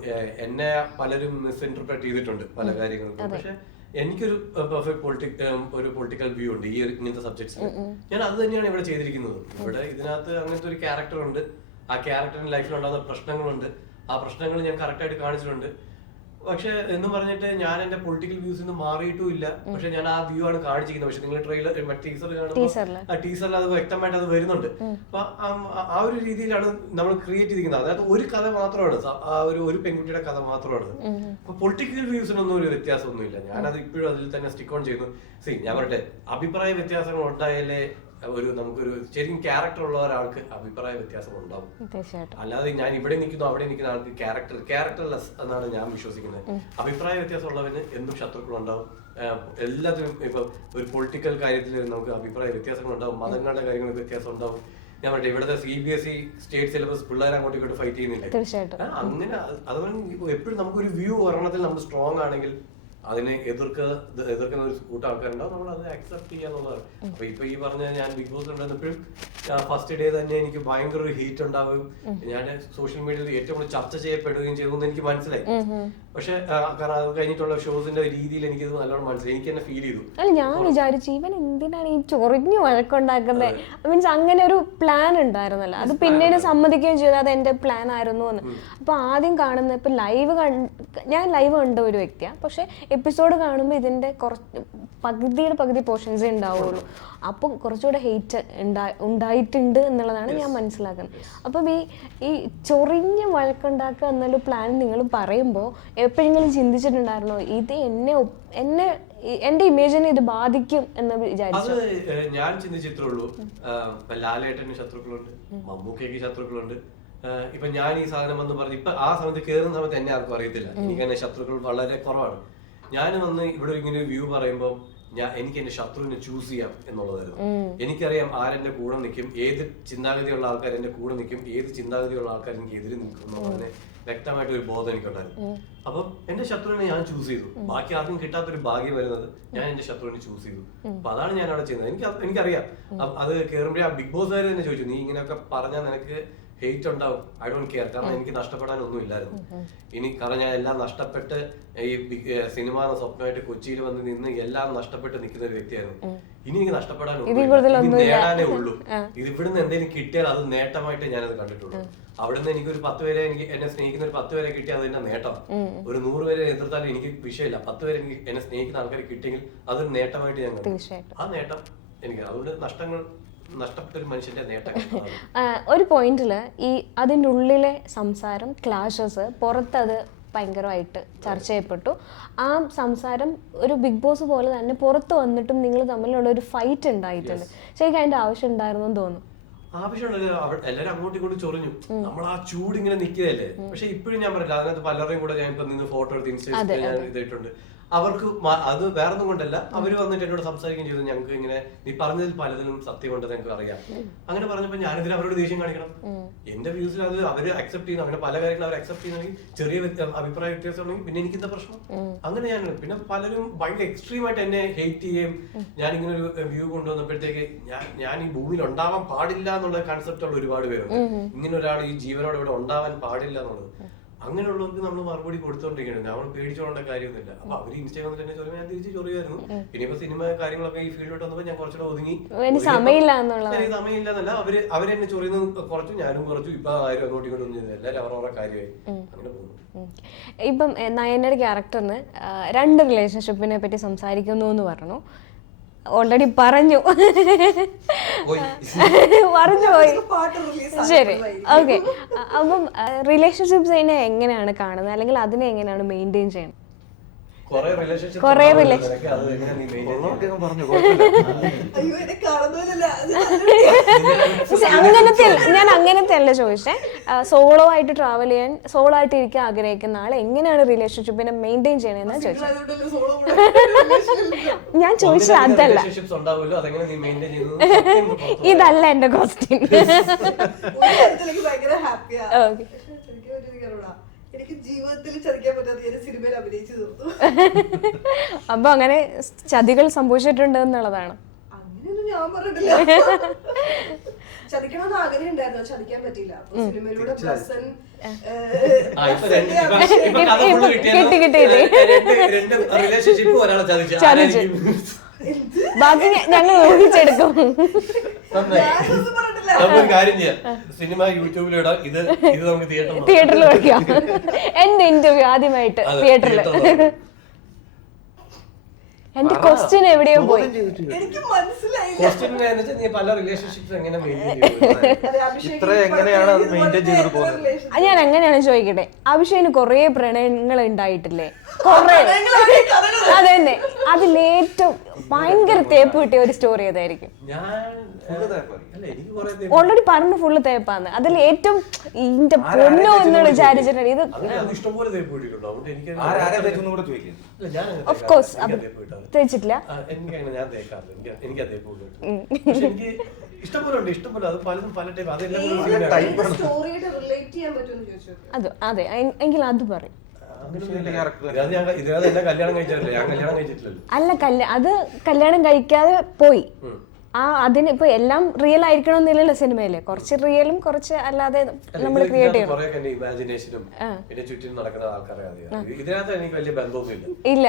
എന്നെ പലരും മിസ്ഇന്റർപ്രറ്റ് ചെയ്തിട്ടുണ്ട് പല കാര്യങ്ങൾക്കും. പക്ഷെ എനിക്കൊരു പെർഫെക്റ്റ് ഒരു പൊളിറ്റിക്കൽ വ്യൂ ഉണ്ട് ഈ ഇങ്ങനത്തെ സബ്ജക്ട്സിൽ. ഞാൻ അത് തന്നെയാണ് ഇവിടെ ചെയ്തിരിക്കുന്നത്. ഇവിടെ ഇതിനകത്ത് അങ്ങനത്തെ ഒരു ക്യാരക്ടർ ഉണ്ട്, ആ ക്യാരക്ടറിന്റെ ലൈഫിൽ ഉണ്ടാകുന്ന പ്രശ്നങ്ങളുണ്ട്, ആ പ്രശ്നങ്ങൾ ഞാൻ കറക്റ്റ് ആയിട്ട് കാണിച്ചിട്ടുണ്ട്. പക്ഷെ എന്ന് പറഞ്ഞിട്ട് ഞാൻ എന്റെ പൊളിറ്റിക്കൽ വ്യൂസിൽ നിന്ന് മാറിയിട്ടും ഇല്ല. പക്ഷെ ഞാൻ ആ വ്യൂ ആണ് കാണിച്ചിരിക്കുന്നത്. പക്ഷെ നിങ്ങൾ ട്രെയിലർ ടീസർ കാണുമ്പോൾ ടീസറിൽ അത് വ്യക്തമായിട്ട് അത് വരുന്നുണ്ട്. അപ്പൊ ആ ഒരു രീതിയിലാണ് നമ്മൾ ക്രിയേറ്റ് ചെയ്തിരിക്കുന്നത്. അതായത് ഒരു കഥ മാത്രമാണ്, ആ ഒരു പെൺകുട്ടിയുടെ കഥ മാത്രമാണ്. അപ്പൊ പൊളിറ്റിക്കൽ വ്യൂസിനൊന്നും ഒരു വ്യത്യാസമൊന്നുമില്ല. ഞാനത് ഇപ്പോഴും അതിൽ തന്നെ സ്റ്റിക്ക് ഓൺ ചെയ്യുന്നു. ഞാൻ പറയട്ടെ, അഭിപ്രായ വ്യത്യാസങ്ങൾ ഉണ്ടായാലേ നമുക്കൊരു ശരിക്കും ക്യാരക്ടർ ഉള്ള ഒരാൾക്ക് അഭിപ്രായ വ്യത്യാസം ഉണ്ടാവും. അല്ലാതെ ഞാൻ ഇവിടെ നിൽക്കുന്നു അവിടെ നിൽക്കുന്ന ആൾക്ക് ക്യാരക്ടർലെസ് എന്നാണ് ഞാൻ വിശ്വസിക്കുന്നത്. അഭിപ്രായ വ്യത്യാസം ഉള്ളവന് എന്നും ശത്രുക്കളുണ്ടാവും. എല്ലാത്തിനും ഇപ്പൊ ഒരു പൊളിറ്റിക്കൽ കാര്യത്തിൽ നമുക്ക് അഭിപ്രായ വ്യത്യാസങ്ങൾ ഉണ്ടാവും, മതങ്ങളുടെ കാര്യങ്ങൾക്ക് വ്യത്യാസം ഉണ്ടാവും. ഞാൻ പറയട്ടെ, ഇവിടുത്തെ CBSE സ്റ്റേറ്റ് സിലബസ് പിള്ളേരെ അങ്ങോട്ടും ഇങ്ങോട്ട് ഫൈറ്റ് ചെയ്യുന്നില്ല. അങ്ങനെ അതുകൊണ്ട് എപ്പോഴും നമുക്കൊരു വ്യൂ ഒരെണ്ണത്തിൽ നമ്മൾ സ്ട്രോങ് ആണെങ്കിൽ അതിനെ എതിർക്കുന്ന ഒരു കൂട്ടം ആൾക്കാരുണ്ടാവും, നമ്മൾ അത് അക്സെപ്റ്റ് ചെയ്യാന്നുള്ളതാണ്. അപ്പൊ ഇപ്പൊ ഈ പറഞ്ഞ ഞാൻ ബിഗ് ബോസ് ഉണ്ടായിരുന്നപ്പോഴും ഫസ്റ്റ് ഡേ തന്നെ എനിക്ക് ഭയങ്കര ഒരു ഹീറ്റ് ഉണ്ടാവുകയും ഞാൻ സോഷ്യൽ മീഡിയയിൽ ഏറ്റവും കൂടുതൽ ചർച്ച ചെയ്യപ്പെടുകയും ചെയ്തു എന്ന് എനിക്ക് മനസ്സിലായി. പക്ഷെ കാരണം അത് കഴിഞ്ഞിട്ടുള്ള ഷോസിന്റെ രീതിയിൽ എനിക്കത് നല്ലോണം മനസ്സിലായി, എനിക്ക് തന്നെ ഫീൽ ചെയ്തു. അല്ല, ഞാൻ വിചാരിച്ചു ഇവൻ എന്തിനാണ് ഈ ചൊറിഞ്ഞു വഴക്കുണ്ടാക്കുന്നത്, മീൻസ് അങ്ങനെ ഒരു പ്ലാൻ ഉണ്ടായിരുന്നല്ലോ, അത് പിന്നീട് സമ്മതിക്കുകയും ചെയ്തു അത് എന്റെ പ്ലാൻ ആയിരുന്നു എന്ന്. അപ്പൊ ആദ്യം കാണുന്ന ഇപ്പൊ ഞാൻ ലൈവ് കണ്ട ഒരു വ്യക്തിയാണ്, പക്ഷെ എപ്പിസോഡ് കാണുമ്പോൾ ഇതിന്റെ പകുതി പോർഷൻസേ ഉണ്ടാവുള്ളൂ. അപ്പം കുറച്ചുകൂടെ ഹെയ്റ്റ് ഉണ്ടായിട്ടുണ്ട് എന്നുള്ളതാണ് ഞാൻ മനസ്സിലാക്കുന്നത്. അപ്പം ഈ ചൊറിഞ്ഞ് വഴക്കുണ്ടാക്കുക എന്നൊരു പ്ലാൻ നിങ്ങൾ പറയുമ്പോൾ എപ്പോഴെങ്കിലും ചിന്തിച്ചിട്ടുണ്ടായിരുന്നോ ഇത് എന്റെ ഇമേജിനെ ഇത് ബാധിക്കും എന്ന് വിചാരിച്ചു? ഞാൻ ചിന്തിച്ചിത്രേ ഉള്ളൂ. ലാലേട്ടന് ശത്രുക്കളുണ്ട്, മമ്മൂക്കയ്ക്ക് ശത്രുക്കളുണ്ട്. ഇപ്പൊ ഞാൻ ഈ സാധനം വന്ന് പറഞ്ഞു ഇപ്പൊ ആ സമയത്ത് കയറുന്ന സമയത്ത് എന്നെ ആർക്കും അറിയത്തില്ല, എനിക്ക് എന്നെ ശത്രുക്കൾ വളരെ കുറവാണ്. ഞാൻ വന്ന് ഇവിടെ ഇങ്ങനെ ഒരു വ്യൂ പറയുമ്പോൾ എനിക്ക് എന്റെ ശത്രുവിനെ ചൂസ് ചെയ്യാം എന്നുള്ളതായിരുന്നു. എനിക്കറിയാം ആരെന്റെ കൂടെ നിൽക്കും, ഏത് ചിന്താഗതിയുള്ള ആൾക്കാർ എന്റെ കൂടെ നിൽക്കും, ഏത് ചിന്താഗതിയുള്ള ആൾക്കാർ എനിക്ക് എതിരെ നിൽക്കും എന്നുള്ളതിന് വ്യക്തമായിട്ട് ഒരു ബോധം എനിക്കുണ്ടായിരുന്നു. അപ്പം എന്റെ ശത്രുവിനെ ഞാൻ ചൂസ് ചെയ്തു. ബാക്കി ആർക്കും കിട്ടാത്തൊരു ഭാഗ്യം വരുന്നത് ഞാൻ എന്റെ ശത്രുവിനെ ചൂസ് ചെയ്തു. അപ്പൊ അതാണ് ഞാൻ അവിടെ ചെയ്യുന്നത്. എനിക്കറിയാം അത് കയറുമ്പോഴേ ആ ബിഗ് ബോസ് തന്നെ ചോദിച്ചു, നീ ഇങ്ങനെയൊക്കെ പറഞ്ഞാൽ നിനക്ക് ഹെയ്റ്റ് ഉണ്ടാവും, ഐ ഡോണ്ട് കെയർ, കാരണം എനിക്ക് നഷ്ടപ്പെടാനൊന്നും ഇല്ലായിരുന്നു. കാരണം ഞാൻ എല്ലാം നഷ്ടപ്പെട്ട് ഈ സിനിമ സ്വപ്നമായിട്ട് കൊച്ചിയിൽ വന്ന് നിന്ന് എല്ലാം നഷ്ടപ്പെട്ട് നിൽക്കുന്ന ഒരു വ്യക്തിയായിരുന്നു. ഇനി എനിക്ക് നഷ്ടപ്പെടാനൊന്നും നേടാനേ ഉള്ളൂ. ഇത് ഇവിടുന്ന് എന്തെങ്കിലും കിട്ടിയാൽ അത് നേട്ടമായിട്ട് ഞാനത് കണ്ടിട്ടുള്ളൂ. അവിടുന്ന് എനിക്ക് ഒരു 10 പേരെ എന്നെ സ്നേഹിക്കുന്ന ഒരു 10 പേരെ കിട്ടിയാൽ അത് എന്നെ നേട്ടമാണ്. ഒരു 100 പേരെ എതിർത്താലും എനിക്ക് വിഷയമില്ല. 10 പേരെ എന്നെ സ്നേഹിക്കുന്ന ആൾക്കാർ കിട്ടിയെങ്കിൽ അതൊരു നേട്ടമായിട്ട് ഞാൻ കണ്ടു. ആ നേട്ടം എനിക്ക്, അതുകൊണ്ട് നഷ്ടപ്പെട്ടൊരു മനുഷ്യന്റെ നേട്ടം. ഒരു പോയിന്റില് ഈ അതിൻ്റെ ഉള്ളിലെ സംസാരം ക്ലാഷസ് പുറത്തത് ഭയങ്കരമായിട്ട് ചർച്ച ചെയ്യപ്പെട്ടു. ആ സംസാരം ഒരു ബിഗ് ബോസ് പോലെ തന്നെ പുറത്ത് വന്നിട്ടും നിങ്ങൾ തമ്മിലുള്ള ഒരു ഫൈറ്റ് ഉണ്ടായിട്ടുണ്ട്. ശരിക്കും അതിന്റെ ആവശ്യം ഉണ്ടായിരുന്നു എന്ന് തോന്നുന്നു. ആവശ്യമുണ്ടല്ലോ, എല്ലാരും അങ്ങോട്ടും ഇങ്ങോട്ടും ചൊറിഞ്ഞു, നമ്മൾ ആ ചൂട് ഇങ്ങനെ നിൽക്കുകയല്ലേ. പക്ഷെ ഇപ്പോഴും ഞാൻ പറയില്ല, അതിനകത്ത് പലരുടെയും കൂടെ ഞാൻ ഇപ്പൊ നിന്ന് ഫോട്ടോ എടുത്ത് ഇൻസ്റ്റയിൽ ഞാൻ ഇതായിട്ടുണ്ട്. അവർക്ക് അത് വേറൊന്നും കൊണ്ടല്ല, അവര് വന്നിട്ട് എന്നോട് സംസാരിക്കുകയും ചെയ്തു, ഞങ്ങൾക്ക് ഇങ്ങനെ നീ പറഞ്ഞതിൽ പലതിലും സത്യമുണ്ടെന്ന് ഞങ്ങൾക്ക് അറിയാം. അങ്ങനെ പറഞ്ഞപ്പോൾ ഞാനിതിൽ അവരോട് ദേഷ്യം കാണിക്കണം? എന്റെ വ്യൂസിൽ അത് അവര് അക്സെപ്റ്റ് ചെയ്യുന്നു, അങ്ങനെ പല കാര്യങ്ങളും അവർ അക്സെപ്റ്റ് ചെയ്യുന്നെങ്കിൽ, ചെറിയ അഭിപ്രായ വ്യത്യാസം ഉണ്ടെങ്കിൽ പിന്നെ എനിക്ക് എന്താ പ്രശ്നം? അങ്ങനെ ഞാൻ പിന്നെ പലരും ഭയങ്കര എക്സ്ട്രീം ആയിട്ട് എന്നെ ഹെയ്റ്റ് ചെയ്യുകയും, ഞാൻ ഇങ്ങനെ ഒരു വ്യൂ കൊണ്ടുവന്നപ്പോഴത്തേക്ക് ഞാൻ ഈ ഭൂമിയിൽ ഉണ്ടാവാൻ പാടില്ല എന്നുള്ള കൺസെപ്റ്റ് ഉള്ള ഒരുപാട് പേരുണ്ട്. ഇങ്ങനെ ഒരാൾ ഈ ജീവനോട് ഇവിടെ ഉണ്ടാവാൻ പാടില്ല എന്നുള്ളത്. അങ്ങനെയുള്ളവർക്ക് നമ്മൾ മറുപടി കൊടുത്തോണ്ടിരിക്കുകയാണ്, നമ്മൾ പേടിച്ചോണ്ട കാര്യമൊന്നുമില്ല. അപ്പൊ അവര് ഇൻസ്റ്റാഗ്രാമിൽ തന്നെ ചൊറിയ, ഞാൻ തിരിച്ച് ചൊറിയായിരുന്നു. പിന്നെ ഇപ്പൊ സിനിമ കാര്യങ്ങളൊക്കെ ഈ ഫീൽഡിലോട്ട് വന്നപ്പോ ഞാൻ കുറച്ചുകൂടെ ഒതുങ്ങി. എനിക്ക് സമയമില്ല എന്നല്ല, അവരെന്നെ ചൊറിയുന്നത് കുറച്ചു, ഞാനും കുറച്ചു. ഇപ്പൊ ആരും അങ്ങോട്ടും ഇങ്ങോട്ടും ഒന്നും ചെയ്തില്ല, എല്ലാവരും അവരവരുടെ കാര്യമായി അങ്ങനെ പോകുന്നു. ഇപ്പം നയനയുടെ ക്യാരക്ടറിന് 2 റിലേഷൻഷിപ്പിനെ പറ്റി സംസാരിക്കുന്നു എന്ന് പറഞ്ഞു. ഓൾറെഡി പറഞ്ഞു പോയി. ശരി, ഓക്കെ. അപ്പം റിലേഷൻഷിപ്സിനെ എങ്ങനെയാണ് കാണുന്നത്, അല്ലെങ്കിൽ അതിനെ എങ്ങനെയാണ് മെയിൻറ്റെയിൻ ചെയ്യുന്നത്? കൊറേ ഞാൻ അങ്ങനത്തെ അല്ല ചോദിച്ചേ. സോളോ ആയിട്ട് ട്രാവൽ ചെയ്യാൻ, സോളോ ആയിട്ട് ഇരിക്കാൻ ആഗ്രഹിക്കുന്ന ആൾ എങ്ങനെയാണ് റിലേഷൻഷിപ്പിനെ മെയിൻറ്റെയിൻ ചെയ്യണമെന്ന് ചോദിച്ചത്. ഞാൻ ചോദിച്ചത് അതല്ല, ഇതല്ല എന്റെ ക്വസ്റ്റ്യൻ. എനിക്ക് ജീവിതത്തിൽ ചതിക്കാൻ പറ്റാത്ത സിനിമയിൽ അഭിനയിച്ചു തീർത്തു. അപ്പൊ അങ്ങനെ ചതികൾ സംഭവിച്ചിട്ടുണ്ട് എന്നുള്ളതാണ്. അങ്ങനെയൊന്നും ഞാൻ പറഞ്ഞിട്ടില്ല. ചതിക്കണമെന്ന് ആഗ്രഹം ഉണ്ടായിരുന്നു, ചതിക്കാൻ പറ്റിയില്ല. സിനിമയിലൂടെ ബാക്കി ഞങ്ങൾ ഊഹിച്ചെടുക്കും. കാര്യം ചെയ്യാം, സിനിമ യൂട്യൂബിലിടാം, ഇത് നമുക്ക് തിയേറ്ററിൽ പഠിക്കാം. എന്റെ ഇന്റർവ്യൂ ആദ്യമായിട്ട് തിയേറ്ററിൽ. എന്റെ ക്വസ്റ്റ്യൻ എവിടെയോ പോയി. എനിക്ക് മനസ്സിലായില്ല. ഞാൻ അങ്ങനെയാണ് ചോദിക്കട്ടെ, അഭിഷേകിന് കൊറേ പ്രണയങ്ങൾ ഉണ്ടായിട്ടില്ലേ? കൊറേ. അതന്നെ, അതിലേറ്റവും ഭയങ്കര തേപ്പ് കിട്ടിയ ഒരു സ്റ്റോറി ഏതായിരിക്കും? ഓൾറെഡി പറഞ്ഞു ഫുള്ള് തേപ്പാന്ന്. അതിൽ ഏറ്റവും ഇതിന്റെ പൊന്നോ എന്നോട് വിചാരിച്ചിട്ടുണ്ട്. ഇത് ഓഫ് കോഴ്സ് തേച്ചിട്ടില്ല. അത് അതെ, എങ്കിൽ അത് പറയും. അല്ല, അത് കല്യാണം കഴിക്കാതെ പോയി. അതിന് ഇപ്പൊ എല്ലാം റിയൽ ആയിരിക്കണം എന്നില്ലല്ലോ സിനിമയില്. കുറച്ച് റിയലും കുറച്ച് അല്ലാതെ നമ്മൾ ക്രിയേറ്റ് ചെയ്യണം. ഇല്ല,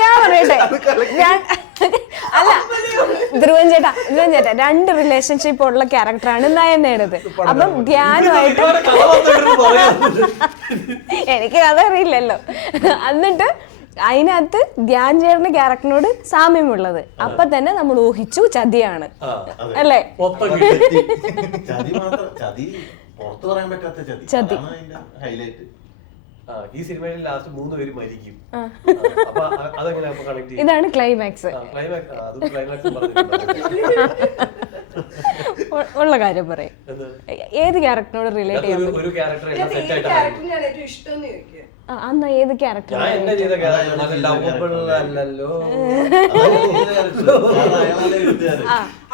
ഞാൻ പറയട്ടെ, അല്ല ധ്രുവൻ ചേട്ടാ 2 റിലേഷൻഷിപ്പ് ഉള്ള ക്യാരക്ടറാണ് നയനയുടേത്. അപ്പം ധ്യാനുമായിട്ട് എനിക്ക് അതറിയില്ലല്ലോ. എന്നിട്ട് അതിനകത്ത് ധ്യാൻ ചേട്ടന്റെ ക്യാരക്ടറിനോട് സാമ്യമുള്ളത്. അപ്പൊ തന്നെ നമ്മൾ ഊഹിച്ചു ചതിയാണ് അല്ലേ? ചതി. ഈ സിനിമയിൽ ലാസ്റ്റ് 3 പേര് മരിക്കും. ഇതാണ് ക്ലൈമാക്സ്. ഉള്ള കാര്യം പറയും. ഏത് ക്യാരക്ടറിനോട് റിലേറ്റ് ചെയ്യാൻ? അന്ന് ഏത് ക്യാരക്ടർ?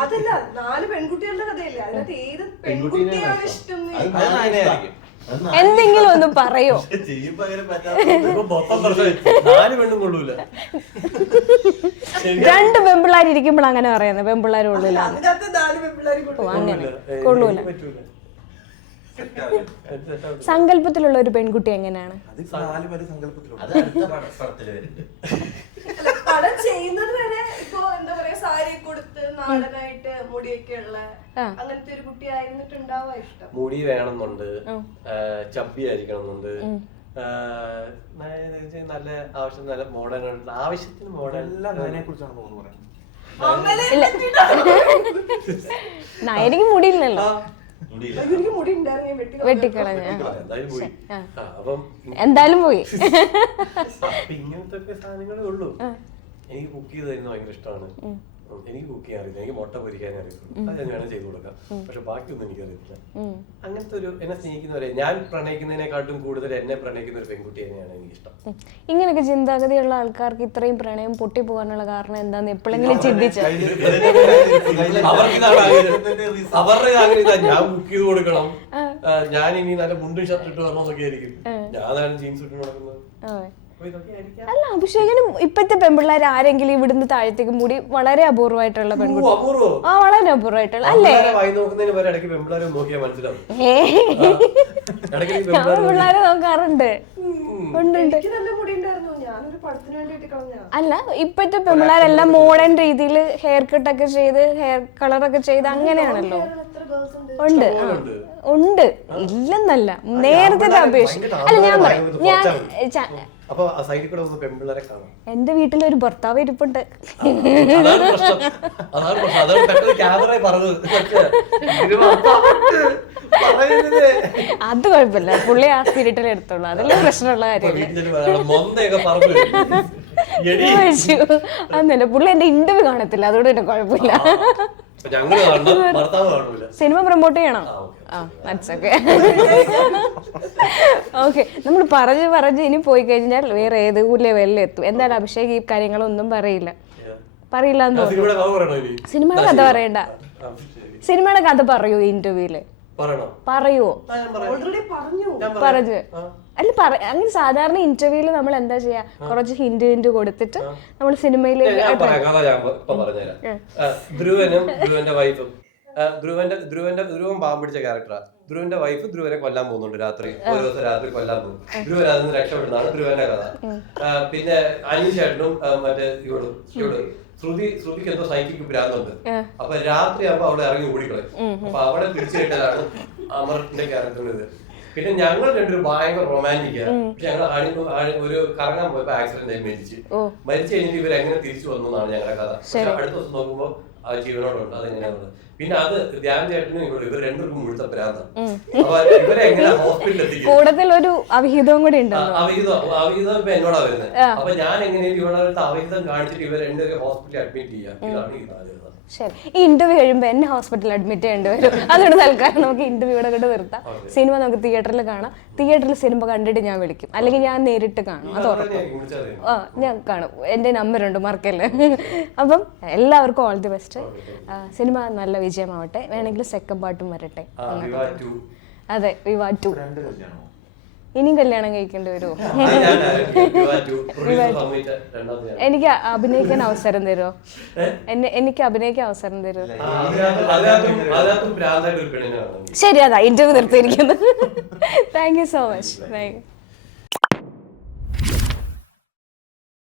അതല്ല, 4 പെൺകുട്ടികളുടെ കഥയില്ല, അതിനകത്ത് ഏത് പെൺകുട്ടിയാണ് ഇഷ്ടം? എന്തെങ്കിലും ഒന്ന് പറയോ? 2 പെമ്പിള്ളാരിക്കുമ്പോൾ അങ്ങനെ പറയുന്നത്, പെമ്പിള്ളാര് കൊള്ളൂല. അങ്ങനെ കൊള്ളൂല. സങ്കല്പത്തിലുള്ള ഒരു പെൺകുട്ടി എങ്ങനെയാണ്? പടം ചെയ്യുന്നത് വരെ ഇപ്പൊ എന്താ പറയാ, സാരി കൊടുത്ത് നാടനായിട്ട് മുടിയൊക്കെ ഉള്ള അങ്ങനത്തെ ഒരു കുട്ടി ആയിരുന്നിട്ടുണ്ടാവാ ഇഷ്ടം. മുടി വേണമെന്നുണ്ട്, ചപ്പി ആയിരിക്കണമെന്നുണ്ട്, നല്ല ആവശ്യം, നല്ല മോഡേൺ, ആവശ്യത്തിന് മോഡേൺ. കുറിച്ചാണ് തോന്നുന്നു പറയാൻ. നയനിക്ക് മുടിയില്ലല്ലോ. മുടിയില്ല. അയ്യോ, എനിക്ക് മുടി ഉണ്ടായിരുന്നു, ഞാൻ വെട്ടിക്കളഞ്ഞ എന്തായാലും പോയി. അപ്പം എന്തായാലും പോയി. അപ്പൊ ഇങ്ങനത്തെ ഒക്കെ സാധനങ്ങളേ ഉള്ളൂ. എനിക്ക് കുക്ക് ചെയ്ത് തരുന്നത് ഭയങ്കര ഇഷ്ടമാണ്. എനിക്ക് കുക്ക് ചെയ്യാൻ അറിയില്ല, എനിക്ക് മുട്ട പൊരിക്കാനേ അറിയത്തുള്ളൂ, അത് ഞാൻ വേണം ചെയ്ത് കൊടുക്കാം. പക്ഷെ ബാക്കിയൊന്നും എനിക്കറിയത്തില്ല. അങ്ങനത്തെ ഒരു എന്നെ സ്നേഹിക്കുന്നവരെ, ഞാൻ പ്രണയിക്കുന്നതിനെക്കാട്ടും കൂടുതൽ എന്നെ പ്രണയിക്കുന്ന ഒരു പെൺകുട്ടി തന്നെയാണ് എനിക്കിഷ്ടം. ഇങ്ങനെയൊക്കെ ചിന്താഗതിയുള്ള ആൾക്കാർക്ക് ഇത്രയും പ്രണയം പൊട്ടിപ്പോകാനുള്ള കാരണം എന്താന്ന് എപ്പോഴെങ്കിലും ചിന്തിച്ച? അവർക്ക് അവരുടെ ആഗ്രഹം ഞാൻ കുക്ക് ചെയ്ത് കൊടുക്കണം, ഞാൻ ഇനി നല്ല മുണ്ടും ഷർട്ട് ഇട്ട് വരണമെന്നൊക്കെ ആയിരിക്കും. ഞാനാണ് ജീൻസ് ഇട്ട് നടക്കുന്നത്. അല്ല, അഭിഷേകനും ഇപ്പത്തെ പെൺപിള്ളേർ ആരെങ്കിലും ഇവിടുന്ന് താഴത്തേക്ക് മൂടി വളരെ അപൂർവമായിട്ടുള്ള പെൺകുട്ടി. വളരെ അപൂർവമായിട്ടുള്ള അല്ലേ? ഇടയ്ക്ക് പെൺപിള്ളേരെ നോക്കിയാൽ മനസ്സിലാവും. പെൺപിള്ളേരെ നോക്കാറുണ്ട്. എനിക്ക് നല്ല മുടി ഉണ്ടായിരുന്നു, ഞാനൊരു പടത്തിന് വേണ്ടിട്ട് കളഞ്ഞ. അല്ല, ഇപ്പത്തെ പെൺപിള്ളേരെല്ലാം മോഡേൺ രീതിയിൽ ഹെയർ കട്ടൊക്കെ ചെയ്ത് ഹെയർ കളറൊക്കെ ചെയ്ത് അങ്ങനെയാണല്ലോ. ഉണ്ട്, ഉണ്ട്, ഇല്ലെന്നല്ല, നേരത്തെ അപേക്ഷിച്ച്. അല്ല, ഞാൻ പറയാം, അപ്പൊ സൈഡിൽ കൂടെ ഒന്ന് പെൺപിള്ളേരെ കാണാം. എന്റെ വീട്ടിലൊരു ഭർത്താവ് ഇരിപ്പുണ്ട്. അത് കുഴപ്പമില്ല, പുള്ളി ആ സ്പിരിറ്റിൽ എടുത്തോളൂ, അതല്ലേ പ്രശ്നമുള്ള കാര്യമില്ല. അന്നല്ല, പുള്ളി എന്റെ ഇന്റർവ്യൂ കാണത്തില്ല, അതുകൊണ്ട് തന്നെ കുഴപ്പമില്ല. സിനിമ പ്രൊമോട്ട് ചെയ്യണം. ഓക്കെ, നമ്മൾ പറഞ്ഞ് ഇനി പോയി കഴിഞ്ഞാൽ വേറെ ഏത് ലെവലിൽ എത്തും. എന്തായാലും അഭിഷേക് ഈ കാര്യങ്ങളൊന്നും പറയില്ല എന്ന് തോന്നുന്നു. സിനിമയുടെ കഥ പറയണ്ട, സിനിമയുടെ കഥ പറയൂ ഇന്റർവ്യൂല്. പറയുവോ? പറഞ്ഞു അല്ല, അങ്ങനെ സാധാരണ ഇന്റർവ്യൂല് നമ്മൾ എന്താ ചെയ്യാ, കുറച്ച് ഹിന്റ് കൊടുത്തിട്ട് നമ്മൾ സിനിമയിലേക്ക്. ധ്രുവൻ പാമ്പ് പിടിച്ച ക്യാരക്ടറാ. ധ്രുവന്റെ വൈഫ് ധ്രുവനെ കൊല്ലാൻ പോകുന്നുണ്ട് രാത്രി, ഒരു ദിവസം രാത്രി കൊല്ലാൻ പോകും. ധ്രുവൻ അതിന് രക്ഷപ്പെടുന്നതാണ് ധ്രുവന്റെ കഥ. പിന്നെ അനീഷേട്ടനും മറ്റേ ശ്രുതിക്ക് എന്തോ സൈക്കിക്ക് ഭ്രാന്തുണ്ട്. അപ്പൊ രാത്രി ആകുമ്പോ അവളെ ഇറങ്ങി ഓടിക്കളയും. അപ്പൊ അവളെ തിരിച്ചുകിട്ടലാണ് അമറിന്റെ ക്യാരക്ടറിന്. പിന്നെ ഞങ്ങൾ രണ്ടുപേരും ഭയങ്കര റൊമാൻറ്റിക്കാണ്. പക്ഷെ ഞങ്ങൾ ഒരു കറങ്ങാൻ പോയപ്പോ ആക്സിഡന്റ് ആയി മരിച്ചു കഴിഞ്ഞിട്ട് ഇവർ എങ്ങനെ തിരിച്ചു വന്നു എന്നാണ് ഞങ്ങളുടെ കഥ. പക്ഷെ അടുത്ത ദിവസം നോക്കുമ്പോ ആ ജീവനോടുണ്ട്. അതെങ്ങനെയാണുള്ളത്. പിന്നെ അത് ധ്യാൻ ചേട്ടനും ഇവർ രണ്ടുപേർക്കും മുഴുത്ത ഭ്രാന്താണ്. അപ്പൊ ഇവരെ എങ്ങനെ ഹോസ്പിറ്റലിൽ എത്തിക്കും? കൂടുതൽ ഒരു അവിഹിതവും കൂടി ഉണ്ട്. അവിഹിതം ഇപ്പൊ എന്നോടാ വരുന്നത്. അപ്പൊ ഞാൻ എങ്ങനെയും ഇവരുടെ അവിഹിതം കാണിച്ചിട്ട് ഇവർ രണ്ടുപേരും ഹോസ്പിറ്റലിൽ അഡ്മിറ്റ് ചെയ്യാം. ഇതാണ് ഈ കാര്യം. ശരി, ഈ ഇന്റർവ്യൂ കഴിയുമ്പോൾ എന്നെ ഹോസ്പിറ്റലിൽ അഡ്മിറ്റ് ചെയ്യേണ്ടി വരും. അതുകൊണ്ട് തൽക്കാലം നമുക്ക് ഇന്റർവ്യൂ ഇവിടെ കൊണ്ട് നിർത്താം. സിനിമ നമുക്ക് തിയേറ്ററിൽ കാണാം. തിയേറ്ററിൽ സിനിമ കണ്ടിട്ട് ഞാൻ വിളിക്കും, അല്ലെങ്കിൽ ഞാൻ നേരിട്ട് കാണും. അത് ഉറപ്പ്. ഞാൻ കാണും, എൻ്റെ നമ്പറുണ്ട്, മറക്കല്ലേ. അപ്പം എല്ലാവർക്കും ഓൾ ദി ബെസ്റ്റ്. സിനിമ നല്ല വിജയമാവട്ടെ. വേണമെങ്കിൽ സെക്കൻഡ് പാർട്ടും വരട്ടെ. അതെ, വിവാ 2. ഇനിയും കല്യാണം കഴിക്കേണ്ടി വരുമോ? എനിക്ക് അഭിനയിക്കാൻ അവസരം തരുമോ? എനിക്ക് അഭിനയിക്കാൻ അവസരം തരുമോ? ശരി, അതാ ഇന്റർവ്യൂ നിർത്തിയിരിക്കുന്നത്. Thank you so much.